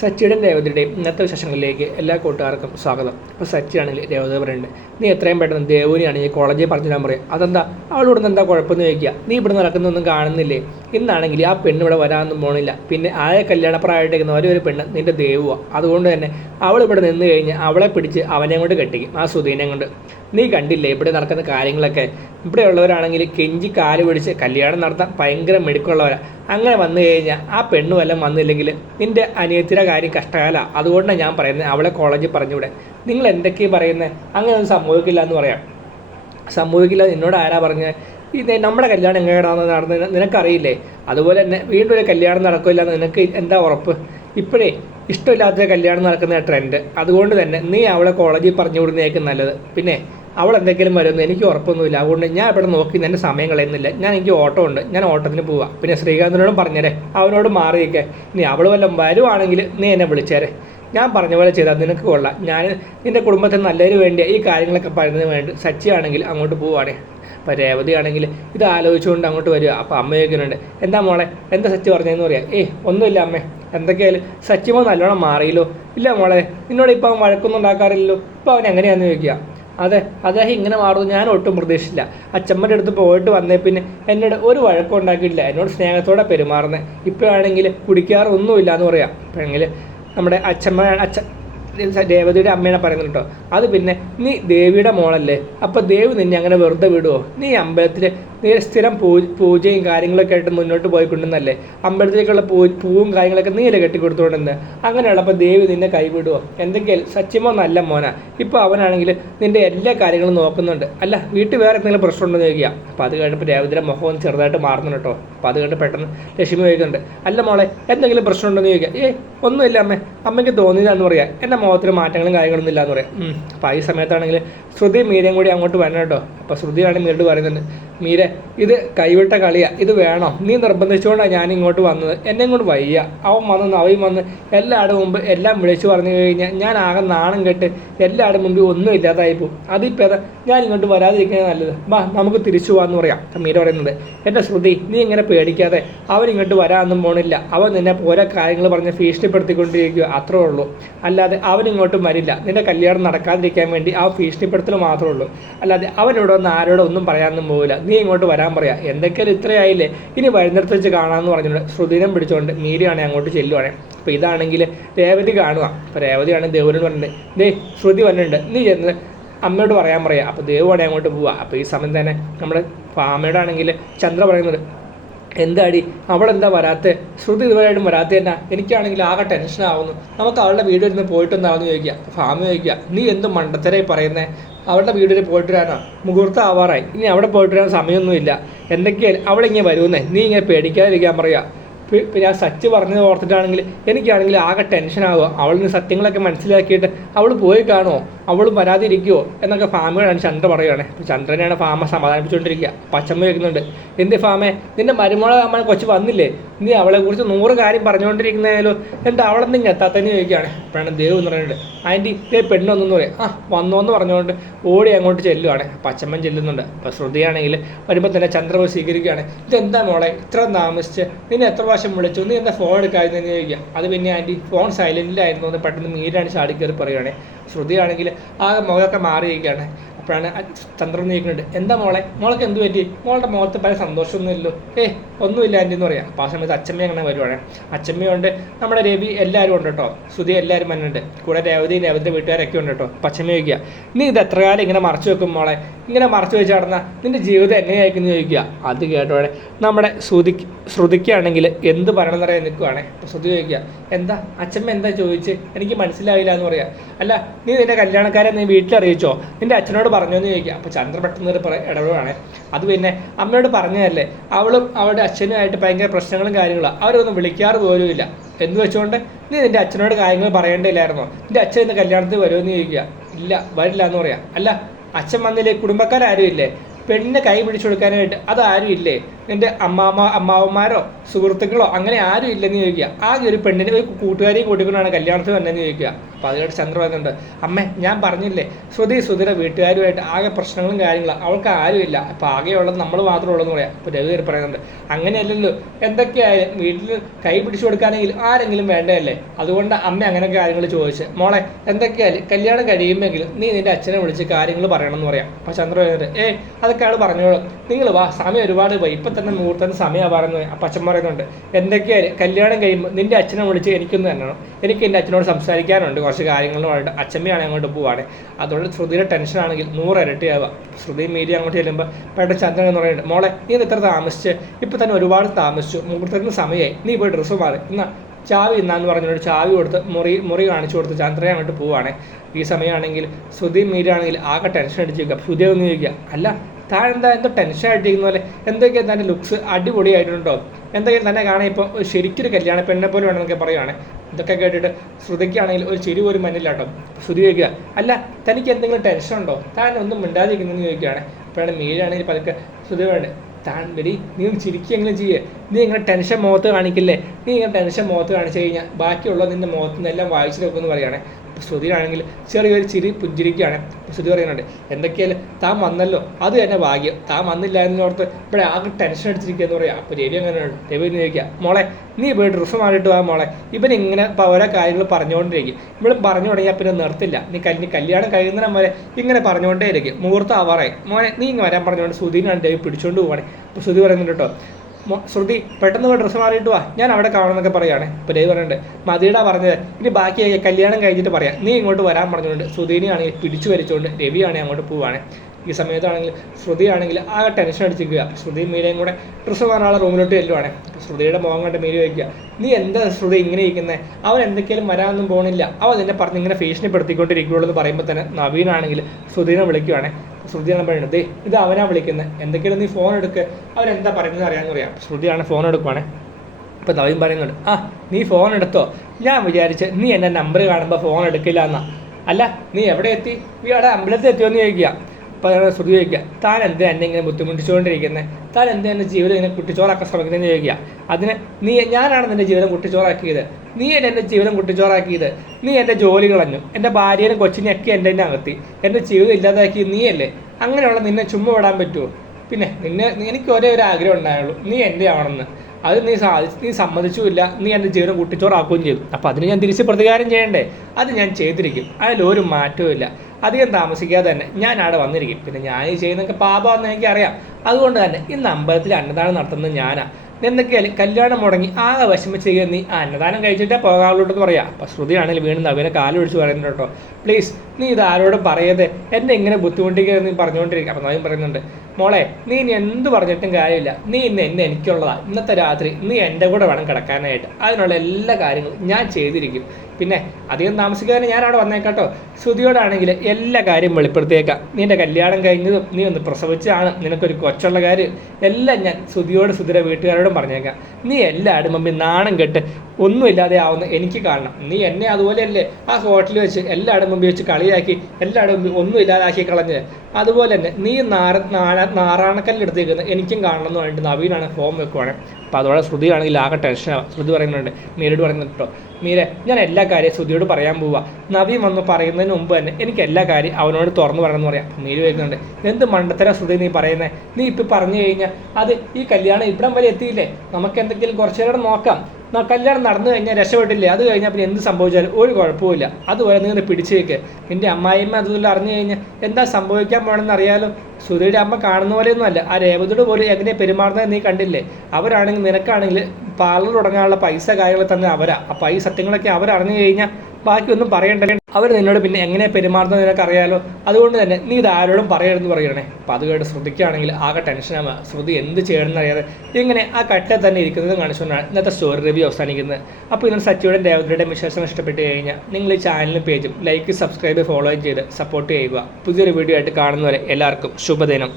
സച്ചിയുടെയും രേവതിയുടെയും ഇന്നത്തെ വിശേഷങ്ങളിലേക്ക് എല്ലാ കൂട്ടുകാർക്കും സ്വാഗതം. ഇപ്പോൾ സച്ചിയാണെങ്കിൽ രേവതി പറയുന്നുണ്ട്, നീ എത്രയും പെട്ടെന്ന് ദേവുവിനെയാണെങ്കിൽ കോളേജിൽ പറഞ്ഞു തരാൻ പറയും. അതെന്താ അവളോട് എന്താ കുഴപ്പമെന്ന് ചോദിക്കുക. നീ ഇവിടെ നടക്കുന്നൊന്നും കാണുന്നില്ലേ? ഇന്നാണെങ്കിൽ ആ പെണ്ണ് ഇവിടെ വരാനൊന്നും പോണില്ല. പിന്നെ ആയ കല്യാണപ്രായമായിട്ടേക്കുന്ന ഒരു പെണ്ണ് നിന്റെ ദേവുവാണ്. അതുകൊണ്ട് തന്നെ അവൾ ഇവിടെ നിന്ന് കഴിഞ്ഞ് അവളെ പിടിച്ച് അവനെ കൊണ്ട് കെട്ടിക്കും, ആ സുധീനെ കൊണ്ട്. നീ കണ്ടില്ലേ ഇവിടെ നടക്കുന്ന കാര്യങ്ങളൊക്കെ? ഇവിടെയുള്ളവരാണെങ്കിൽ കെഞ്ചി കാല് പിടിച്ച് കല്യാണം നടത്താൻ ഭയങ്കര മെടുക്കുള്ളവരാണ്. അങ്ങനെ വന്നു കഴിഞ്ഞാൽ ആ പെണ്ണ് വല്ലതും വന്നില്ലെങ്കിൽ നിൻ്റെ അനിയത്തിയുടെ കാര്യം കഷ്ടകാലമാണ്. അതുകൊണ്ടാണ് ഞാൻ പറയുന്നത് അവളെ കോളേജിൽ പറഞ്ഞുകൂടെ. നിങ്ങൾ എന്തൊക്കെയാണ് പറയുന്നത്? അങ്ങനെ ഒന്നും സംഭവിക്കില്ല എന്ന് പറയാം. സംഭവിക്കില്ല എന്നോട് ആരാ പറഞ്ഞത്? ഇത് നമ്മുടെ കല്യാണം എങ്ങനെയാണെന്ന് നടന്നത് നിനക്കറിയില്ലേ? അതുപോലെ തന്നെ വീണ്ടും ഒരു കല്യാണം നടക്കില്ല എന്ന് നിനക്ക് എന്താ ഉറപ്പ്? ഇപ്പോഴേ ഇഷ്ടമില്ലാത്ത കല്യാണം നടക്കുന്ന ട്രെൻഡ്. അതുകൊണ്ട് തന്നെ നീ അവളെ കോളേജിൽ പറഞ്ഞു വിടുന്നതായിരിക്കും നല്ലത്. പിന്നെ അവൾ എന്തെങ്കിലും വരുമെന്ന് എനിക്ക് ഉറപ്പൊന്നുമില്ല. അതുകൊണ്ട് ഞാൻ ഇവിടെ നോക്കി എൻ്റെ സമയം കളയുന്നില്ല. എനിക്ക് ഓട്ടം ഉണ്ട്, ഞാൻ ഓട്ടത്തിന് പോവാം. പിന്നെ ശ്രീകാന്തിനോടും പറഞ്ഞേരെ, അവനോട് മാറിയിരിക്കെ. ഇനി അവൾ വല്ലതും വരുവാണെങ്കിൽ നീ എന്നെ വിളിച്ചേരെ. ഞാൻ പറഞ്ഞ പോലെ ചെയ്താൽ നിനക്ക് കൊള്ളാം. ഞാൻ നിൻ്റെ കുടുംബത്തിന് നല്ലതിന് വേണ്ടി ഈ കാര്യങ്ങളൊക്കെ പറയുന്നതിന് വേണ്ടി സച്ചിയാണെങ്കിൽ അങ്ങോട്ട് പോവുകയാണേ. അപ്പോൾ രേവതി ആണെങ്കിൽ ഇത് ആലോചിച്ചുകൊണ്ട് അങ്ങോട്ട് വരിക. അപ്പോൾ അമ്മ ചോദിക്കുന്നുണ്ട്, എന്താ മോളെ, എന്താ സച്ചി പറഞ്ഞതെന്ന് പറയാം. ഒന്നുമില്ല അമ്മേ, എന്തൊക്കെയായാലും സച്ചിമോ നല്ലോണം മാറിയില്ലോ? ഇല്ല മോളെ, നിന്നോട് ഇപ്പം അവൻ വഴക്കൊന്നും ഉണ്ടാക്കാറില്ലല്ലോ, ഇപ്പോൾ അവൻ എങ്ങനെയാണെന്ന് ചോദിക്കുക. അതെ, അദ്ദേഹം ഇങ്ങനെ മാറുന്നു ഞാൻ ഒട്ടും പ്രതീക്ഷിച്ചില്ല. അച്ഛമ്മൻ്റെ അടുത്ത് പോയിട്ട് വന്നേ പിന്നെ എന്നോട് ഒരു വഴക്കം ഉണ്ടാക്കിയിട്ടില്ല, എന്നോട് സ്നേഹത്തോടെ പെരുമാറുന്നത്. ഇപ്പോഴാണെങ്കിൽ കുടിക്കാറൊന്നുമില്ല എന്ന് പറയാം. അപ്പോഴെങ്കിൽ നമ്മുടെ രേവതിയുടെ അമ്മേനെ പറയുന്നത് കേട്ടോ. അത് പിന്നെ നീ ദേവിയുടെ മോളല്ലേ, അപ്പോൾ ദേവി നിന്നെ അങ്ങനെ വെറുതെ വിടുമോ? നീ അമ്പലത്തിൽ നീ സ്ഥിരം പൂജയും കാര്യങ്ങളൊക്കെ ആയിട്ട് മുന്നോട്ട് പോയിക്കൊണ്ടെന്നല്ലേ? അമ്പലത്തിലേക്കുള്ള പൂവും കാര്യങ്ങളൊക്കെ നീയല്ലേ കെട്ടിക്കൊടുത്തുകൊണ്ടെന്ന്. അങ്ങനെയുള്ളപ്പോൾ ദേവി നിന്നെ കൈവിടുമോ? എന്തെങ്കിലും സച്ചിമോ നല്ല മോനാ. ഇപ്പോൾ അവനാണെങ്കിൽ നിൻ്റെ എല്ലാ കാര്യങ്ങളും നോക്കുന്നുണ്ട്. അല്ല വീട്ടിൽ വേറെ എന്തെങ്കിലും പ്രശ്നമുണ്ടെന്ന് ചോദിക്കുക. അപ്പോൾ അത് കഴിഞ്ഞപ്പോൾ രേവതിയുടെ മുഖം ഒന്ന് ചെറുതായിട്ട് മാറുന്നു കേട്ടോ. അപ്പോൾ അത് കണ്ട് പെട്ടെന്ന് ലക്ഷ്മി ചോദിക്കുന്നുണ്ട്, അല്ല മോളെ എന്തെങ്കിലും പ്രശ്നമുണ്ടെന്ന് ചോദിക്കുക. ഒന്നുമില്ല അമ്മേ, അമ്മയ്ക്ക് തോന്നിയതാന്ന് പറയാം. എൻ്റെ മുഖത്തിന് മാറ്റങ്ങളും കാര്യങ്ങളൊന്നും ഇല്ലയെന്ന് പറയാം. അപ്പോൾ ഈ സമയത്താണെങ്കിൽ ശ്രുതി മീരയും കൂടി അങ്ങോട്ട് വരണം കേട്ടോ. അപ്പോൾ ശ്രുതിയാണ് മീരോട് പറയുന്നുണ്ട്, മീര ഇത് കൈവിട്ട കളിയാണ്, ഇത് വേണം, നീ നിർബന്ധിച്ചുകൊണ്ടാണ് ഞാൻ ഇങ്ങോട്ട് വന്നത്, എന്നെ ഇങ്ങോട്ട് വയ്യ. അവൻ വന്ന് അവയും വന്ന് എല്ലാവരുടെ മുമ്പ് എല്ലാം വിളിച്ചു പറഞ്ഞു കഴിഞ്ഞാൽ ഞാൻ ആകെ നാണം കെട്ട് എല്ലാവരുടെ മുമ്പിൽ ഒന്നും ഇല്ലാതായിപ്പോവും. അതിപ്പോൾ ഞാൻ ഇങ്ങോട്ട് വരാതിരിക്കുന്നത് നല്ലത്. നമുക്ക് തിരിച്ചു പോകാമെന്ന് പറയാം. മീര പറയുന്നത്, എൻ്റെ ശ്രുതി നീ ഇങ്ങനെ പേടിക്കാതെ, അവൻ ഇങ്ങോട്ട് വരാനൊന്നും പോണില്ല. അവൻ നിന്നെ ഓരോ കാര്യങ്ങൾ പറഞ്ഞ് ഭീഷണിപ്പെടുത്തിക്കൊണ്ടിരിക്കുക, അത്രേ ഉള്ളൂ. അല്ലാതെ അവൻ ഇങ്ങോട്ടും വരില്ല. നിന്റെ കല്യാണം നടക്കാതിരിക്കാൻ വേണ്ടി ആ ഭീഷണിപ്പെടുത്തൽ മാത്രമേ ഉള്ളൂ. അല്ലാതെ അവനോട് ഒന്ന് ആരോടോ ഒന്നും പറയാനൊന്നും പോവില്ല. നീ ഇങ്ങോട്ട് വരാൻ പറയാം. എന്തൊക്കെയാലും ഇത്രയായില്ലേ, ഇനി വരുന്നിടത്ത് വെച്ച് കാണാമെന്ന് പറഞ്ഞിട്ടുണ്ട്. ശ്രുതിനം പിടിച്ചുകൊണ്ട് മീരയാണെ അങ്ങോട്ട് ചെല്ലുവാണേ. അപ്പോൾ ഇതാണെങ്കിൽ രേവതി കാണുക. അപ്പോൾ രേവതിയാണ് ദേവനോട് പറഞ്ഞിട്ട്, ശ്രുതി വന്നിട്ടുണ്ട്, നീ ചെന്ന് അമ്മയോട് പറയാൻ പറയാം. അപ്പോൾ ദേവുവാണെ അങ്ങോട്ട് പോവുക. അപ്പോൾ ഈ സമയം തന്നെ നമ്മുടെ അമ്മയോടാണെങ്കിൽ ചന്ദ്ര പറയുന്നത്, എന്താടി അവളെന്താ വരാത്തത്? ശ്രുതി ഇതുവരെയായിട്ടും വരാത്ത തന്നെ. എനിക്കാണെങ്കിൽ ആകെ ടെൻഷനാവുന്നു. നമുക്ക് അവളുടെ വീട് ഇരുന്ന് പോയിട്ടൊന്നാവെന്ന് ചോദിക്കുക. ഫാമ ചോദിക്കുക, നീ എന്ത് മണ്ടത്തരായി പറയുന്നത്? അവളുടെ വീട്ടിൽ പോയിട്ട് വരാനോ? മുഹൂർത്തം ആവാറായി, ഇനി അവിടെ പോയിട്ട് വരാൻ സമയമൊന്നുമില്ല. എന്തൊക്കെയാലും അവളിങ്ങനെ വരുമെന്നേ, നീ ഇങ്ങനെ പേടിക്കാതിരിക്കാൻ പറയുക. പിന്നെ ആ സച്ച് പറഞ്ഞത് ഓർത്തിട്ടാണെങ്കിൽ എനിക്കാണെങ്കിൽ ആകെ ടെൻഷനാവുക. അവളിന് സത്യങ്ങളൊക്കെ മനസ്സിലാക്കിയിട്ട് അവൾ പോയി കാണുമോ, അവൾ വരാതിരിക്കുമോ എന്നൊക്കെ ഫാമയോടാണ് ചന്ദ്ര പറയുകയാണ്. അപ്പോൾ ചന്ദ്രനെയാണ് ഫാമ സമാധാനിപ്പിച്ചുകൊണ്ടിരിക്കുക. പച്ചമ്മ ചോദിക്കുന്നുണ്ട്, എന്ത് ഫാമേ, നിൻ്റെ മരുമോളെ അമ്മ കൊച്ചു വന്നില്ലേ? നീ അവളെക്കുറിച്ച് 100 കാര്യം പറഞ്ഞുകൊണ്ടിരിക്കുന്നതിലോ, എന്താ അവളെന്തെങ്കിലും എത്താത്തന്നെ ചോദിക്കുകയാണ്. അപ്പോഴാണ് ദേവ് എന്ന് പറയുന്നത്, ആൻറ്റി ഇതേ പെണ്ണൊന്നെന്ന് പറയാം. വന്നോന്ന് പറഞ്ഞുകൊണ്ട് ഓടി അങ്ങോട്ട് ചെല്ലുവാണ്. പച്ചമ്മൻ ചെല്ലുന്നുണ്ട്. അപ്പോൾ ശ്രുതിയാണെങ്കിൽ വരുമ്പോൾ തന്നെ ചന്ദ്ര പോയി സ്വീകരിക്കുകയാണ്. ഇതെന്താ മോളെ ഇത്ര താമസിച്ച്, നിന്നെ എത്ര പ്രാവശ്യം വിളിച്ചു, നീ എന്താ ഫോൺ എടുക്കാതിരുന്നെന്ന് ചോദിക്കുക. അത് പിന്നെ ആൻറ്റി ഫോൺ സൈലൻറ്റിലായിരുന്നു എന്ന് പെട്ടെന്ന് മീരാണ് ചാടിക്കയറി പറയുകയാണ്. ശ്രുതിയാണെങ്കിൽ ആ മുഖമൊക്കെ മാറിയിരിക്കുകയാണ്. അപ്പോഴാണ് ചന്ദ്രൻ ചോദിക്കുന്നുണ്ട്, എന്താ മോൾക്ക് എന്ത് പറ്റി? മോളുടെ മുഖത്ത് പല സന്തോഷമൊന്നുമില്ലല്ലോ. ഒന്നുമില്ല ആൻറ്റി എന്ന് പറയാം. അപ്പോൾ ആ സമയത്ത് അച്ചമ്മ അങ്ങനെ വരുവാണ്. അച്ചമ്മയുണ്ട്, നമ്മുടെ രവി എല്ലാവരും ഉണ്ട് കേട്ടോ. ശ്രുതി എല്ലാവരും വന്നിട്ടുണ്ട്. കൂടെ രേവതിൻ്റെ വീട്ടുകാരൊക്കെ ഉണ്ട് കേട്ടോ. അപ്പോൾ അച്ചമ്മ ചോദിക്കുക, നീ ഇത് എത്ര കാലം ഇങ്ങനെ മറച്ചു വെക്കും മോളെ? ഇങ്ങനെ മറച്ചു വെച്ച് നടന്നാൽ നിൻ്റെ ജീവിതം എങ്ങനെയായിരിക്കും ചോദിക്കുക. അത് കേട്ടോടെ നമ്മുടെ ശ്രുതിക്കാണെങ്കിൽ എന്ത് പറയണമെന്നറിയാൻ നിൽക്കുവാണേ. അപ്പോൾ ശ്രുതി ചോദിക്കുക, എന്താ അച്ചമ്മ എന്താ ചോദിച്ച്, എനിക്ക് മനസ്സിലാവില്ല എന്ന് പറയാം. അല്ല നീ നിൻ്റെ കല്യാണക്കാരെ നീ വീട്ടിലറിയിച്ചോ, നിൻ്റെ അച്ഛനോട് പറഞ്ഞോന്ന് ചോദിക്കുക. അപ്പോൾ ചന്ദ്ര പെട്ടെന്ന് ഇടപെടുവാണ്. അത് പിന്നെ അമ്മയോട് പറഞ്ഞതല്ലേ, അവളും അവളുടെ അച്ഛനുമായിട്ട് ഭയങ്കര പ്രശ്നങ്ങളും കാര്യങ്ങളും, അവരൊന്നും വിളിക്കാറ് പോലുമില്ല എന്ന് വെച്ചുകൊണ്ട് നീ നിൻ്റെ അച്ഛനോട് കാര്യങ്ങൾ പറയേണ്ടില്ലായിരുന്നോ? നിൻ്റെ അച്ഛൻ ഇന്ന് കല്യാണത്തിന് വരുമെന്ന് ചോദിക്കുക. ഇല്ല വരില്ല എന്ന് പറയാം. അല്ല അച്ഛൻ വന്നില്ലേ, കുടുംബക്കാരും ഇല്ലേ, പെണ്ണിനെ കൈ പിടിച്ചു കൊടുക്കാനായിട്ട് അത് ആരും ഇല്ലേ? നിൻ്റെ അമ്മാവന്മാരോ സുഹൃത്തുക്കളോ അങ്ങനെ ആരും ഇല്ലെന്ന് ചോദിക്കുക. ആകെ ഒരു പെണ്ണിനെ ഒരു കൂട്ടുകാരെയും കൂട്ടിക്കൊണ്ടാണ് കല്യാണത്തിന് വന്നതെന്ന് ചോദിക്കുക. അപ്പോൾ അത് കേട്ട് ചന്ദ്ര പറയുന്നുണ്ട്, അമ്മേ ഞാൻ പറഞ്ഞില്ലേ സുധിയുടെ വീട്ടുകാരുമായിട്ട് ആകെ പ്രശ്നങ്ങളും കാര്യങ്ങളും, അവൾക്ക് ആരുമില്ല, അപ്പോൾ ആകെയുള്ളത് നമ്മൾ മാത്രമേ ഉള്ളൂ എന്ന് പറയാം. അപ്പോൾ രവി പറയുന്നുണ്ട്, അങ്ങനെയല്ലല്ലോ, എന്തൊക്കെയായാലും വീട്ടിൽ കൈ പിടിച്ചു കൊടുക്കാനെങ്കിൽ ആരെങ്കിലും വേണ്ടതല്ലേ, അതുകൊണ്ട് അമ്മ അങ്ങനെയൊക്കെ കാര്യങ്ങൾ ചോദിച്ച്. മോളെ എന്തൊക്കെയായാലും കല്യാണം കഴിയുമെങ്കിലും നീ നിൻ്റെ അച്ഛനെ വിളിച്ച് കാര്യങ്ങൾ പറയണം എന്ന് പറയാം. അപ്പോൾ ചന്ദ്ര പറയുന്നുണ്ട്, അതൊക്കെ ആൾ പറഞ്ഞോളൂ, നിങ്ങൾ വാ, സമയം ഒരുപാട് പോയി, ഇപ്പം തന്നെ മുഹൂർത്തത്തിന് സമയമാണ് പറയുന്നത്. അപ്പം അച്ഛൻ പറയുന്നുണ്ട്, എന്തൊക്കെയായാലും കല്യാണം കഴിയുമ്പോൾ നിൻ്റെ അച്ഛനെ വിളിച്ച് എനിക്കൊന്ന് തരണം, എനിക്ക് എൻ്റെ അച്ഛനോട് സംസാരിക്കാനുണ്ട് കുറച്ച് കാര്യങ്ങളുമായിട്ട്. അച്ഛമ്മയാണ് അങ്ങോട്ട് പോവാണ്. അതുകൊണ്ട് ശ്രുതിയുടെ ടെൻഷനാണെങ്കിൽ 100 ഇരട്ടിയാവുക. ശ്രുതി മീരി അങ്ങോട്ട് ചെല്ലുമ്പോൾ പെട്ടെന്ന് ചന്ദ്രൻ എന്ന് പറയുന്നുണ്ട്, മോളെ നീ ഇത്ര താമസിച്ച്, ഇപ്പം തന്നെ ഒരുപാട് താമസിച്ചു, മുഹൂർത്തത്തിന് സമയമായി, നീ പോയി ഡ്രസ്സ് മാറി, എന്നാൽ ചാവി എന്നാന്ന് പറഞ്ഞുകൊണ്ട് ചാവി കൊടുത്ത് മുറി കാണിച്ചു കൊടുത്ത് ചന്ദ്രയെ അങ്ങോട്ട് പോവാണ്. ഈ സമയമാണെങ്കിൽ ശ്രുതി മീരാണെങ്കിൽ ആകെ ടെൻഷൻ അടിച്ചിരിക്കുക. ശ്രുതി ഒന്ന് ചോദിക്കുക, അല്ല താൻ എന്തോ ടെൻഷൻ ആയിട്ടിരിക്കുന്ന പോലെ, എന്തൊക്കെയാണ് തൻ്റെ ലുക്സ് അടിപൊളിയായിട്ടുണ്ടോ, എന്തൊക്കെയാണ് തന്നെ കാണാൻ ഇപ്പോൾ ശരിക്കൊരു കല്യാണ പെണ്ണെ പോലെ വേണമെന്നൊക്കെ പറയുവാണ്. ഇതൊക്കെ കേട്ടിട്ട് ശ്രുതിക്കാണെങ്കിൽ ഒരു ചിരി പോലും മഞ്ഞില്ലാട്ടോ. ശ്രുതി ചോദിക്കുക, അല്ല തനിക്ക് എന്തെങ്കിലും ടെൻഷൻ ഉണ്ടോ, താൻ ഒന്നും മിണ്ടാതിരിക്കുന്നതെന്ന് ചോദിക്കുകയാണ്. അപ്പോഴാണ് മീരാണെങ്കിൽ പതുക്കെ ശ്രുതി വേണ്ടത്, താൻ വരി, നീ ഒന്ന് ചിരിക്കുകയെങ്കിലും ചെയ്യേ, നീ ഇങ്ങനെ ടെൻഷൻ മുഖത്ത് കാണിക്കില്ലേ, നീ ഇങ്ങനെ ടെൻഷൻ മുഖത്ത് കാണിച്ചു കഴിഞ്ഞാൽ ബാക്കിയുള്ള നിൻ്റെ മുഖത്ത് നിന്നെല്ലാം വായിച്ചു നോക്കുമെന്ന് പറയുകയാണ്. ശ്രുതിയിലാണെങ്കിൽ ചെറിയൊരു ചിരി പുഞ്ചിരിക്കുകയാണ്. ശ്രുതി പറയുന്നുണ്ട്, എന്തൊക്കെയാലും താൻ വന്നല്ലോ, അത് തന്നെ ഭാഗ്യം, താൻ വന്നില്ല എന്നോർത്ത് ഇവിടെ ആകെ ടെൻഷൻ അടിച്ചിരിക്കുക എന്ന് പറയാം. അപ്പോൾ രവി അങ്ങനെയുണ്ട്. രവി ചോദിക്കുക, മോളെ നീ പോയി ഡ്രസ്സ് മാറിയിട്ട് വാ മോളെ, ഇവനിങ്ങനെ ഓരോ കാര്യങ്ങൾ പറഞ്ഞുകൊണ്ടിരിക്കും, ഇവളും പറഞ്ഞു തുടങ്ങിയാൽ പിന്നെ നിർത്തില്ല, നീ കല്യാണം കഴിയുന്നതിനും വരെ ഇങ്ങനെ പറഞ്ഞുകൊണ്ടേ ഇരിക്കും, മുഹൂർത്തം ആവാറായി, മോനെ നീ ഇങ്ങനെ വരാൻ പറഞ്ഞുകൊണ്ട് ശ്രുതിനാണ് രവി പിടിച്ചുകൊണ്ട് പോവാണ്. അപ്പോൾ ശ്രുതി പറയുന്നുണ്ട് കേട്ടോ, ശ്രുതി പെട്ടെന്ന് പോയി ഡ്രസ്സ് മാറിയിട്ട് വാ, ഞാൻ അവിടെ കാണുമെന്നൊക്കെ പറയുകയാണ്. ഇപ്പോൾ രവി പറയുന്നുണ്ട്, മതിയുടെ പറഞ്ഞത്, ഇനി ബാക്കി കല്യാണം കഴിഞ്ഞിട്ട് പറയാം, നീ ഇങ്ങോട്ട് വരാൻ പറഞ്ഞുകൊണ്ട് ശ്രുതിനെയാണെങ്കിൽ പിടിച്ചു വലിച്ചുകൊണ്ട് രവിയാണെങ്കിൽ അങ്ങോട്ട് പോവാണ്. ഈ സമയത്താണെങ്കിൽ ശ്രുതിയാണെങ്കിൽ ആകെ ടെൻഷൻ അടിച്ചിരിക്കുക. ശ്രുതിയും മീരയും കൂടെ ഡ്രസ്സ് മാറാനുള്ള റൂമിലോട്ട് ചെല്ലുവാണ്. ശ്രുതിയുടെ മുഖം കണ്ട് മീര വയ്ക്കുക, നീ എന്താ ശ്രുതി ഇങ്ങനെ ഇരിക്കുന്നത്, അവൻ എന്തൊക്കെയാലും വരാനൊന്നും പോകണില്ല, അവൻ നിന്നെ പറഞ്ഞ് ഇങ്ങനെ ഭീഷണിപ്പെടുത്തിക്കൊണ്ടിരിക്കുകയുള്ളൂ എന്ന് പറയുമ്പോൾ തന്നെ നവീനാണെങ്കിൽ ശ്രുതിനെ വിളിക്കുവാണ്. ശ്രുതിയാണ് പറയുന്നത്, ഇത് അവനാ വിളിക്കുന്നത്, എന്തൊക്കെയാലും നീ ഫോൺ എടുക്കുക, അവരെന്താ പറയുന്നത് അറിയാമെന്ന് പറയാം. ശ്രുതിയാണ് ഫോൺ എടുക്കുവാണ്. അപ്പോൾ നവീൻ പറയുന്നുണ്ട്, നീ ഫോൺ എടുത്തോ, ഞാൻ വിചാരിച്ച് നീ എൻ്റെ നമ്പർ കാണുമ്പോൾ ഫോൺ എടുക്കില്ല എന്നാ, അല്ല നീ എവിടെ എത്തി, നീ അവിടെ അമ്പലത്തിൽ എത്തിയോന്ന് ചോദിക്കുക. അപ്പോൾ ശ്രുതി ചോദിക്കുക, താൻ എന്തിനാ എന്നെ ഇങ്ങനെ ബുദ്ധിമുട്ടിച്ചുകൊണ്ടിരിക്കുന്നത്, താൻ എന്തിനാ എൻ്റെ ജീവിതം ഇങ്ങനെ കുട്ടിച്ചോറാക്കാൻ ശ്രമിക്കുന്നതെന്ന് ചോദിക്കുക. അതിന് ഞാനാണ് നിൻ്റെ ജീവിതം കുട്ടിച്ചോറാക്കിയത്, നീ എൻ്റെ ജീവിതം കുട്ടിച്ചോറാക്കിയത്, നീ എൻ്റെ ജോലി കളഞ്ഞു, എൻ്റെ ഭാര്യനും കൊച്ചിനെയൊക്കെ എൻ്റെ അകത്തി, എൻ്റെ ജീവിതം ഇല്ലാതാക്കി നീയല്ലേ, അങ്ങനെയുള്ള നിന്നെ ചുമ്മാ വിടാൻ പറ്റുമോ, പിന്നെ എനിക്ക് ഒരേ ഒരു ആഗ്രഹം ഉണ്ടായുള്ളൂ, നീ എൻ്റെ ആവണമെന്ന്, അത് നീ സമ്മതിച്ചുമില്ല, നീ എൻ്റെ ജീവിതം കുട്ടിച്ചോറാക്കുകയും ചെയ്തു, അപ്പോൾ അതിന് ഞാൻ തിരിച്ച് പ്രതികാരം ചെയ്യണ്ടേ, അത് ഞാൻ ചെയ്തിരിക്കും, അതിലൊരു മാറ്റവും ഇല്ല, അധികം താമസിക്കാതെ തന്നെ ഞാൻ അവിടെ വന്നിരിക്കും, പിന്നെ ഞാൻ ഈ ചെയ്യുന്നതൊക്കെ പാപമാണെന്ന് എനിക്കറിയാം, അതുകൊണ്ട് തന്നെ ഇന്ന് അമ്പലത്തിൽ അന്നദാനം നടത്തുന്നത് ഞാനാണ്, എന്തൊക്കെയാലും കല്യാണം മുടങ്ങി ആകെ വിഷമിച്ച് നീ അന്നദാനം കഴിച്ചിട്ടേ പോകാവുള്ളൂന്ന് പറയാം. അപ്പോൾ ശ്രുതിയാണെങ്കിൽ വീണ്ടും നവീനെ കാല് പിടിച്ച് പറയുന്നുണ്ട് കേട്ടോ, പ്ലീസ് നീ ഇത് ആരോടും പറയരുത്, എന്നെ ഇങ്ങനെ ബുദ്ധിമുട്ടിക്കരുതെന്ന് നീ പറഞ്ഞുകൊണ്ടിരിക്കുക. അപ്പോൾ നവീൻ പറയുന്നുണ്ട്, മോളെ നീ ഇനി എന്ത് പറഞ്ഞിട്ടും കാര്യമില്ല, നീ ഇന്ന് എനിക്കുള്ളതാണ്, ഇന്നത്തെ രാത്രി നീ എൻ്റെ കൂടെ വേണം കിടക്കാനായിട്ട്, അതിനുള്ള എല്ലാ കാര്യങ്ങളും ഞാൻ ചെയ്തിരിക്കും, പിന്നെ അധികം താമസിക്കാതെ ഞാൻ അവിടെ വന്നേക്കാട്ടോ, ശ്രുതിയോടാണെങ്കിൽ എല്ലാ കാര്യം വെളിപ്പെടുത്തിയേക്കാം, നിൻ്റെ കല്യാണം കഴിഞ്ഞതും നീ ഒന്ന് പ്രസവിച്ചാണ്, നിനക്കൊരു കൊച്ചുള്ള കാര്യം എല്ലാം ഞാൻ ശ്രുതിയുടെ വീട്ടുകാരോടും പറഞ്ഞേക്കാം, നീ എല്ലാവരും മുമ്പിൽ നാണം കെട്ട് ഒന്നുമില്ലാതെ ആവുന്ന എനിക്ക് കാണണം, നീ എന്നെ അതുപോലെയല്ലേ ആ ഹോട്ടലിൽ വെച്ച് എല്ലാവരുടെ മുമ്പിൽ വെച്ച് കളിയാക്കി എല്ലാവരുടെ മുമ്പിൽ ഒന്നും ഇല്ലാതാക്കി കളഞ്ഞ്, അതുപോലെ തന്നെ നീ നാറാണക്കല്ലെടുത്തേക്കുന്നത് എനിക്കും കാണണം എന്ന് പറഞ്ഞിട്ട് നവീനാണ് ഫോം വെക്കുവാണ്. അപ്പോൾ അതോടെ ശ്രുതിയാണെങ്കിൽ ആകെ ടെൻഷനാണ്. ശ്രുതി പറയുന്നുണ്ട്, മീരയോട് പറയുന്നുണ്ട് കേട്ടോ, മീര ഞാൻ എല്ലാ കാര്യം ശ്രുതിയോട് പറയാൻ പോവാ, നവീൻ വന്ന് പറയുന്നതിന് മുമ്പ് തന്നെ എനിക്ക് എല്ലാ കാര്യം അവനോട് തുറന്നു പറയണമെന്ന് പറയാം. മീര വരുന്നുണ്ട്, എന്ത് മണ്ടത്തര ശ്രുതി നീ പറയുന്നത്, നീ ഇപ്പം പറഞ്ഞു കഴിഞ്ഞാൽ അത് ഈ കല്യാണം ഇവിടം വരെ എത്തിയില്ലേ, നമുക്ക് എന്തെങ്കിലും കുറച്ചു നേരം നോക്കാം, കല്യാണം നടന്നു കഴിഞ്ഞാൽ രക്ഷപ്പെട്ടില്ലേ, അത് കഴിഞ്ഞാൽ പിന്നെ എന്ത് സംഭവിച്ചാലും ഒരു കുഴപ്പമില്ല, അതുപോലെ നീ പിടിച്ചേക്ക്, നിൻ്റെ അമ്മായിയമ്മ അതുപോലെ അറിഞ്ഞു കഴിഞ്ഞാൽ എന്താ സംഭവിക്കാൻ പോകണമെന്ന് അറിയാലോ, സുധയുടെ അമ്മ കാണുന്ന പോലെയൊന്നും അല്ല, ആ രേവതിയുടെ പോലും എങ്ങനെ പെരുമാറുന്നത് നീ കണ്ടില്ലേ, അവരാണെങ്കിൽ നിനക്കാണെങ്കിൽ പാർലർ തുടങ്ങാനുള്ള പൈസ കാര്യങ്ങൾ തന്നെ അവരാ, അപ്പോൾ ഈ സത്യങ്ങളൊക്കെ അവരറിഞ്ഞു കഴിഞ്ഞാൽ ബാക്കിയൊന്നും പറയണ്ടല്ലേ, അവർ നിന്നോട് പിന്നെ എങ്ങനെ പെരുമാറുന്നത് നിനക്കറിയാലോ, അതുകൊണ്ട് തന്നെ നീ ഇത് ആരോടും പറയരുതെന്ന് പറയണേ. അപ്പോൾ അത് കേട്ട് ശ്രുതിക്കാണെങ്കിൽ ആകെ ടെൻഷനാവുക, ശ്രുതി എന്ത് ചെയ്യണമെന്ന് അറിയാതെ ഇങ്ങനെ ആ കട്ടയിൽ തന്നെ ഇരിക്കുന്നതും കാണിച്ചുകൊണ്ടാണ് ഇന്നത്തെ സ്റ്റോറി റിവ്യൂ അവസാനിക്കുന്നത്. അപ്പോൾ ഇന്നത്തെ സച്ചിയുടെ രേവതിയുടെ വിശേഷം ഇഷ്ടപ്പെട്ട് കഴിഞ്ഞാൽ നിങ്ങൾ ഈ ചാനലിനും പേജും ലൈക്ക് സബ്സ്ക്രൈബ് ഫോളോ ചെയ്ത് സപ്പോർട്ട് ചെയ്യുക. പുതിയൊരു വീഡിയോ ആയിട്ട് കാണുന്നവരെ എല്ലാവർക്കും ശുഭദിനം.